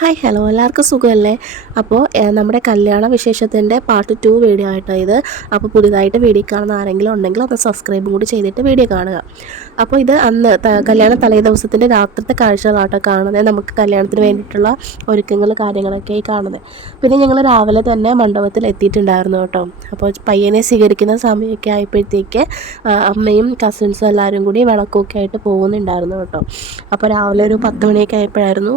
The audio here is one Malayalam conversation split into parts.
ഹായ് ഹലോ എല്ലാവർക്കും സുഖമല്ലേ? അപ്പോൾ നമ്മുടെ കല്യാണ വിശേഷത്തിൻ്റെ പാർട്ട് 2 വീഡിയോ ആയിട്ടോ ഇത്. അപ്പോൾ പുതിയതായിട്ട് വീഡിയോ കാണുന്ന ആരെങ്കിലും ഉണ്ടെങ്കിൽ ഒന്ന് സബ്സ്ക്രൈബും കൂടി ചെയ്തിട്ട് വീഡിയോ കാണുക. അപ്പോൾ ഇത് അന്ന് കല്യാണ തലേ ദിവസത്തിൻ്റെ രാത്രിത്തെ കാഴ്ചകളാട്ടോ കാണുന്നത്. നമുക്ക് കല്യാണത്തിന് വേണ്ടിയിട്ടുള്ള ഒരുക്കങ്ങൾ കാര്യങ്ങളൊക്കെ കാണുന്നത്. പിന്നെ ഞങ്ങൾ രാവിലെ തന്നെ മണ്ഡപത്തിൽ എത്തിയിട്ടുണ്ടായിരുന്നു കേട്ടോ. അപ്പോൾ പയ്യനെ സ്വീകരിക്കുന്ന സമയമൊക്കെ ആയപ്പോഴത്തേക്ക് അമ്മയും കസിൻസും എല്ലാവരും കൂടി വിളക്കൊക്കെ ആയിട്ട് പോകുന്നുണ്ടായിരുന്നു കേട്ടോ. അപ്പോൾ രാവിലെ ഒരു 10 മണിയൊക്കെ ആയപ്പോഴായിരുന്നു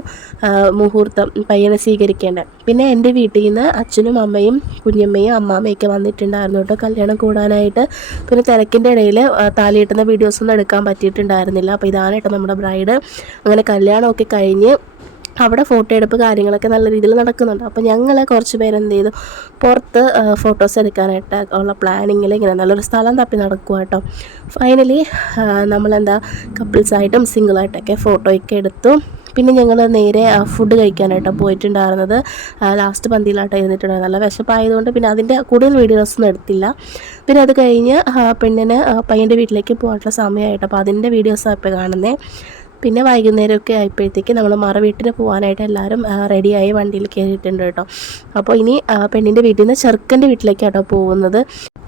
മുഹൂർത്തം പയ്യനെ സ്വീകരിക്കേണ്ടത്. പിന്നെ എൻ്റെ വീട്ടിൽ നിന്ന് അച്ഛനും അമ്മയും കുഞ്ഞമ്മയും അമ്മാമ്മയൊക്കെ വന്നിട്ടുണ്ടായിരുന്നു കേട്ടോ കല്യാണം കൂടാനായിട്ട്. പിന്നെ തിരക്കിൻ്റെ ഇടയിൽ താലിയിട്ടുന്ന വീഡിയോസൊന്നും എടുക്കാൻ പറ്റിയിട്ടുണ്ടായിരുന്നില്ല. അപ്പോൾ ഇതാണ് കേട്ടോ നമ്മുടെ ബ്രൈഡ്. അങ്ങനെ കല്യാണമൊക്കെ കഴിഞ്ഞ് അവിടെ ഫോട്ടോ എടുപ്പ് കാര്യങ്ങളൊക്കെ നല്ല രീതിയിൽ നടക്കുന്നുണ്ട്. അപ്പോൾ ഞങ്ങൾ കുറച്ച് പേര് എന്ത് ചെയ്തു, പുറത്ത് ഫോട്ടോസ് എടുക്കാനായിട്ട് ഉള്ള പ്ലാനിങ്ങിൽ ഇങ്ങനെ നല്ലൊരു സ്ഥലം തപ്പി നടക്കുക കേട്ടോ. ഫൈനലി നമ്മളെന്താ കപ്പിൾസായിട്ടും സിംഗിളായിട്ടൊക്കെ ഫോട്ടോയൊക്കെ എടുത്തു. പിന്നെ ഞങ്ങൾ നേരെ ഫുഡ് കഴിക്കാനായിട്ടാണ് പോയിട്ടുണ്ടായിരുന്നത്. ലാസ്റ്റ് പന്തിയിലായിട്ട് ഇരുന്നിട്ടുണ്ടായിരുന്നു. നല്ല വിശപ്പായതുകൊണ്ട് പിന്നെ അതിൻ്റെ കൂടുതൽ വീഡിയോസൊന്നും എടുത്തില്ല. പിന്നെ അത് കഴിഞ്ഞ് പെണ്ണിന് പയ്യൻ്റെ വീട്ടിലേക്ക് പോകാനുള്ള സമയമായിട്ട് അപ്പോൾ അതിൻ്റെ വീഡിയോസാണ് ഇപ്പോൾ കാണുന്നത്. പിന്നെ വൈകുന്നേരമൊക്കെ ആയപ്പോഴത്തേക്ക് നമ്മൾ മറവീട്ടിന് പോകാനായിട്ട് എല്ലാവരും റെഡിയായി വണ്ടിയിൽ കയറിയിട്ടുണ്ട് കേട്ടോ. അപ്പോൾ ഇനി പെണ്ണിൻ്റെ വീട്ടിൽ നിന്ന് ചെറുക്കൻ്റെ വീട്ടിലേക്കാട്ടോ പോകുന്നത്.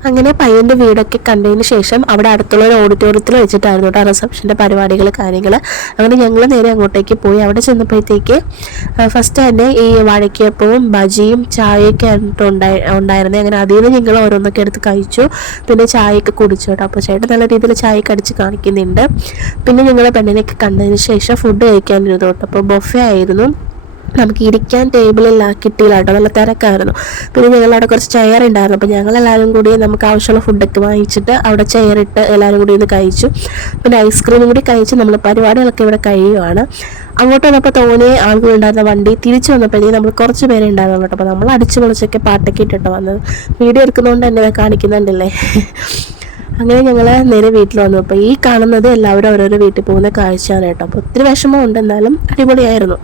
അങ്ങനെ പയ്യൻ്റെ വീടൊക്കെ കണ്ടതിന് ശേഷം അവിടെ അടുത്തുള്ള ഒരു ഓഡിറ്റോറിയത്തിൽ വെച്ചിട്ടായിരുന്നു കേട്ടോ റിസപ്ഷൻ്റെ പരിപാടികൾ കാര്യങ്ങൾ. അങ്ങനെ ഞങ്ങൾ നേരെ അങ്ങോട്ടേക്ക് പോയി. അവിടെ ചെന്നപ്പോഴത്തേക്ക് ഫസ്റ്റ് തന്നെ ഈ വാഴയ്ക്കപ്പവും ബജിയും ചായയൊക്കെ ഉണ്ടായിരുന്നത്. അങ്ങനെ അതിൽ നിന്ന് ഞങ്ങൾ ഓരോന്നൊക്കെ എടുത്ത് കഴിച്ചു. പിന്നെ ചായയൊക്കെ കുടിച്ചു കേട്ടോ. അപ്പോൾ ചേട്ടൻ നല്ല രീതിയിൽ ചായയൊക്കെ അടിച്ച് കാണിക്കുന്നുണ്ട്. പിന്നെ ഞങ്ങൾ പെണ്ണിനെയൊക്കെ കണ്ടതിന് ശേഷം ഫുഡ് കഴിക്കാനിരുന്നു കേട്ടോ. അപ്പോൾ ബൊഫെ ആയിരുന്നു. നമുക്ക് ഇരിക്കാൻ ടേബിളില്ല, കിട്ടിയില്ല കേട്ടോ, നല്ല തിരക്കായിരുന്നു. പിന്നെ ഞങ്ങളവിടെ കുറച്ച് ചെയർ ഉണ്ടായിരുന്നു. അപ്പോൾ ഞങ്ങളെല്ലാവരും കൂടി നമുക്ക് ആവശ്യമുള്ള ഫുഡൊക്കെ വാങ്ങിച്ചിട്ട് അവിടെ ചെയറിട്ട് എല്ലാവരും കൂടി ഒന്ന് കഴിച്ചു. പിന്നെ ഐസ്ക്രീമും കൂടി കഴിച്ച് നമ്മൾ പരിപാടികളൊക്കെ ഇവിടെ കഴിയുവാണ്. അങ്ങോട്ട് വന്നപ്പോൾ തോന്നിയ ആളുകളുണ്ടായിരുന്ന വണ്ടി തിരിച്ചു വന്നപ്പോഴത്തേക്ക് നമ്മൾ കുറച്ച് പേരെ ഉണ്ടായിരുന്നു കേട്ടോ. അപ്പോൾ നമ്മൾ അടിച്ചു പൊളിച്ചൊക്കെ പാട്ടൊക്കെ ഇട്ടിട്ടോ വന്നത്. വീഡിയോ എടുക്കുന്നതുകൊണ്ട് തന്നെ കാണിക്കുന്നുണ്ടല്ലേ. അങ്ങനെ ഞങ്ങൾ നേരെ വീട്ടിൽ വന്നു. അപ്പോൾ ഈ കാണുന്നത് എല്ലാവരും ഓരോരോ വീട്ടിൽ പോകുന്ന കാഴ്ചയാണ് കേട്ടോ. അപ്പോൾ ഒത്തിരി വിഷമമുണ്ട്, എന്നാലും അടിപൊളിയായിരുന്നു.